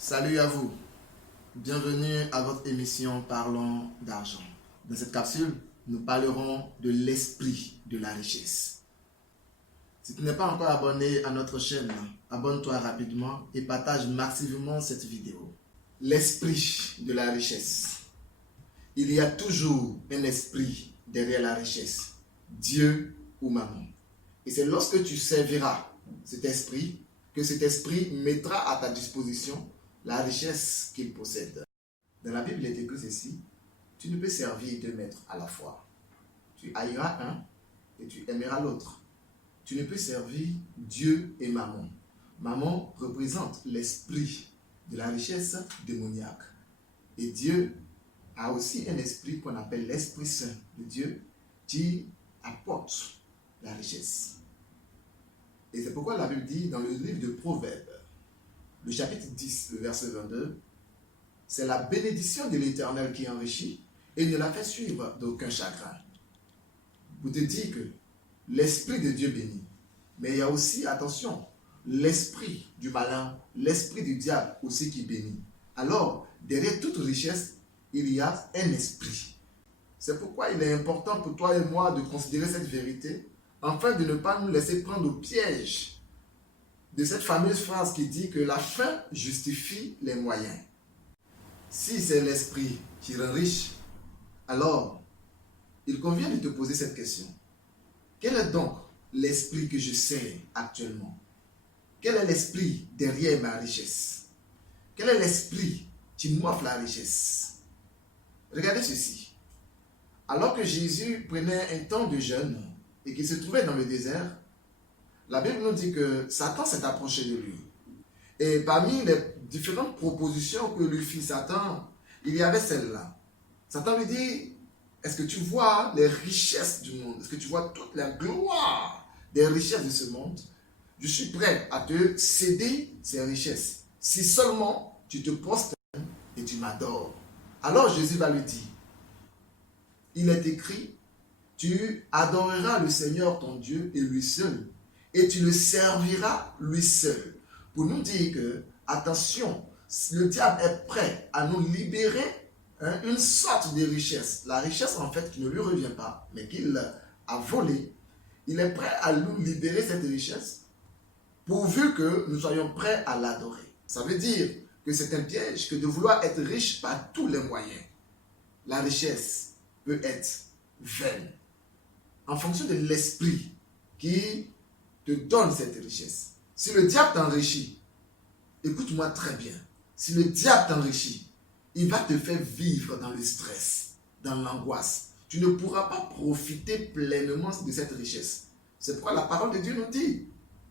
Salut à vous, bienvenue à votre émission Parlons d'argent. Dans cette capsule, nous parlerons de l'esprit de la richesse. Si tu n'es pas encore abonné à notre chaîne, abonne-toi rapidement et partage massivement cette vidéo. L'esprit de la richesse. Il y a toujours un esprit derrière la richesse, Dieu ou maman. Et c'est lorsque tu serviras cet esprit que cet esprit mettra à ta disposition la richesse qu'il possède. Dans la Bible, il est écrit ceci: tu ne peux servir deux maîtres à la fois. Tu haïras un et tu aimeras l'autre. Tu ne peux servir Dieu et maman. Maman représente l'esprit de la richesse démoniaque. Et Dieu a aussi un esprit qu'on appelle l'Esprit Saint de Dieu qui apporte la richesse. Et c'est pourquoi la Bible dit dans le livre de Proverbes, le chapitre 10, le verset 22, c'est la bénédiction de l'Éternel qui enrichit et ne la fait suivre d'aucun chagrin. Pour te dire que l'Esprit de Dieu bénit, mais il y a aussi, attention, l'esprit du malin, l'esprit du diable aussi qui bénit. Alors, derrière toute richesse, il y a un esprit. C'est pourquoi il est important pour toi et moi de considérer cette vérité, afin de ne pas nous laisser prendre au piège de cette fameuse phrase qui dit que la fin justifie les moyens. Si c'est l'esprit qui rend riche, alors il convient de te poser cette question. Quel est donc l'esprit que je sers actuellement? Quel est l'esprit derrière ma richesse? Quel est l'esprit qui m'offre la richesse? Regardez ceci. Alors que Jésus prenait un temps de jeûne et qu'il se trouvait dans le désert, la Bible nous dit que Satan s'est approché de lui. Et parmi les différentes propositions que lui fit Satan, il y avait celle-là. Satan lui dit: est-ce que tu vois les richesses du monde? Est-ce que tu vois toute la gloire des richesses de ce monde? Je suis prêt à te céder ces richesses, si seulement tu te prosternes et tu m'adores. Alors Jésus va lui dire: il est écrit, tu adoreras le Seigneur ton Dieu et lui seul, et tu le serviras lui seul. Pour nous dire que, attention, le diable est prêt à nous libérer une sorte de richesse. La richesse en fait qui ne lui revient pas, mais qu'il a volée. Il est prêt à nous libérer cette richesse, pourvu que nous soyons prêts à l'adorer. Ça veut dire que c'est un piège que de vouloir être riche par tous les moyens. La richesse peut être vaine, en fonction de l'esprit qui te donne cette richesse. Si le diable t'enrichit, écoute-moi très bien, si le diable t'enrichit, il va te faire vivre dans le stress, dans l'angoisse. Tu ne pourras pas profiter pleinement de cette richesse. C'est pourquoi la parole de Dieu nous dit,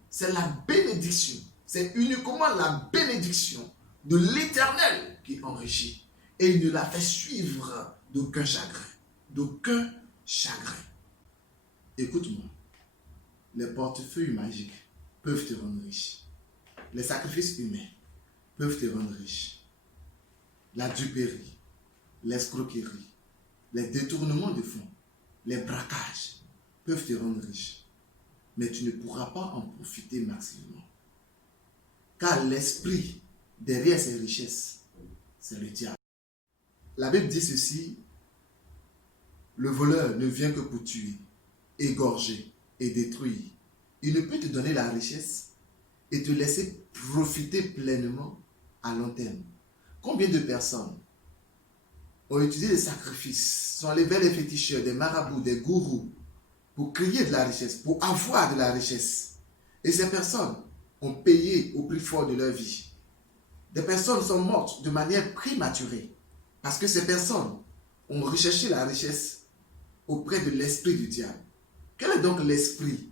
c'est la bénédiction, c'est uniquement la bénédiction de l'Éternel qui enrichit. Et il ne la fait suivre d'aucun chagrin. D'aucun chagrin. Écoute-moi. Les portefeuilles magiques peuvent te rendre riche. Les sacrifices humains peuvent te rendre riche. La duperie, l'escroquerie, les détournements de fonds, les braquages peuvent te rendre riche. Mais tu ne pourras pas en profiter massivement. Car l'esprit derrière ces richesses, c'est le diable. La Bible dit ceci: le voleur ne vient que pour tuer, égorger et détruire. Il ne peut te donner la richesse et te laisser profiter pleinement à long terme. Combien de personnes ont utilisé des sacrifices, sont allés vers les féticheurs, des marabouts, des gourous, pour créer de la richesse, pour avoir de la richesse. Et ces personnes ont payé au prix fort de leur vie. Des personnes sont mortes de manière prématurée parce que ces personnes ont recherché la richesse auprès de l'esprit du diable. Quel est donc l'esprit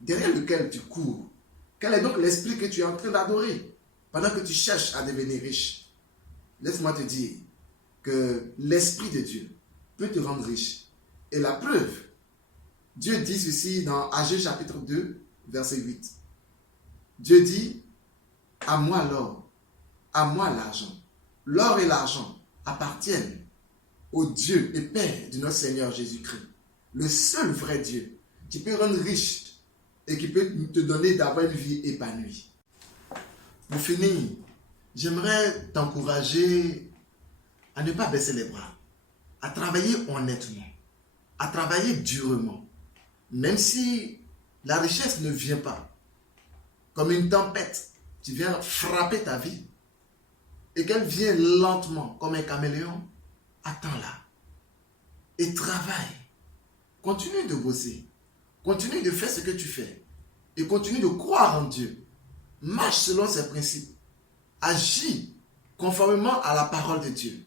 derrière lequel tu cours? Quel est donc l'esprit que tu es en train d'adorer pendant que tu cherches à devenir riche? Laisse-moi te dire que l'esprit de Dieu peut te rendre riche. Et la preuve, Dieu dit ceci dans Agée chapitre 2, verset 8. Dieu dit: à moi l'or, à moi l'argent. L'or et l'argent appartiennent au Dieu et Père de notre Seigneur Jésus-Christ. Le seul vrai Dieu qui peut rendre riche et qui peut te donner d'avoir une vie épanouie. Pour finir, j'aimerais t'encourager à ne pas baisser les bras, à travailler honnêtement, à travailler durement, même si la richesse ne vient pas comme une tempête qui vient frapper ta vie et qu'elle vient lentement comme un caméléon. Attends-la et travaille. Continue de bosser, continue de faire ce que tu fais et continue de croire en Dieu. Marche selon ses principes, agis conformément à la parole de Dieu.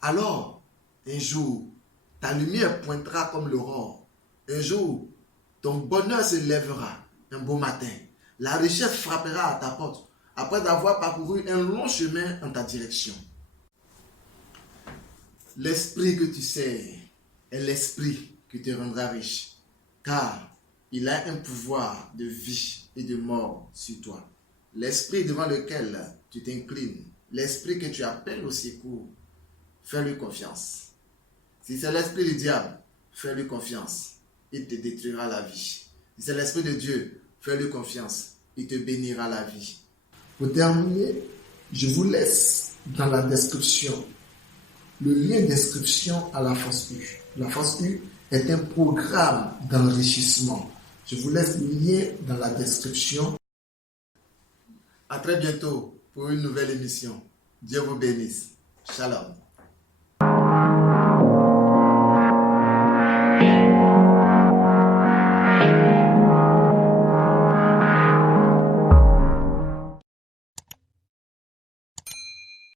Alors, un jour, ta lumière pointera comme l'aurore. Un jour, ton bonheur se lèvera un beau matin. La richesse frappera à ta porte après avoir parcouru un long chemin en ta direction. L'esprit que tu sais est l'esprit qui te rendra riche, car il a un pouvoir de vie et de mort sur toi. L'esprit devant lequel tu t'inclines, l'esprit que tu appelles au secours, fais-lui confiance. Si c'est l'esprit du diable, fais-lui confiance, il te détruira la vie. Si c'est l'esprit de Dieu, fais-lui confiance, il te bénira la vie. Pour terminer, je vous laisse dans la description le lien d'inscription à la Force U. La Force U est un programme d'enrichissement. Je vous laisse le lien dans la description. À très bientôt pour une nouvelle émission. Dieu vous bénisse. Shalom.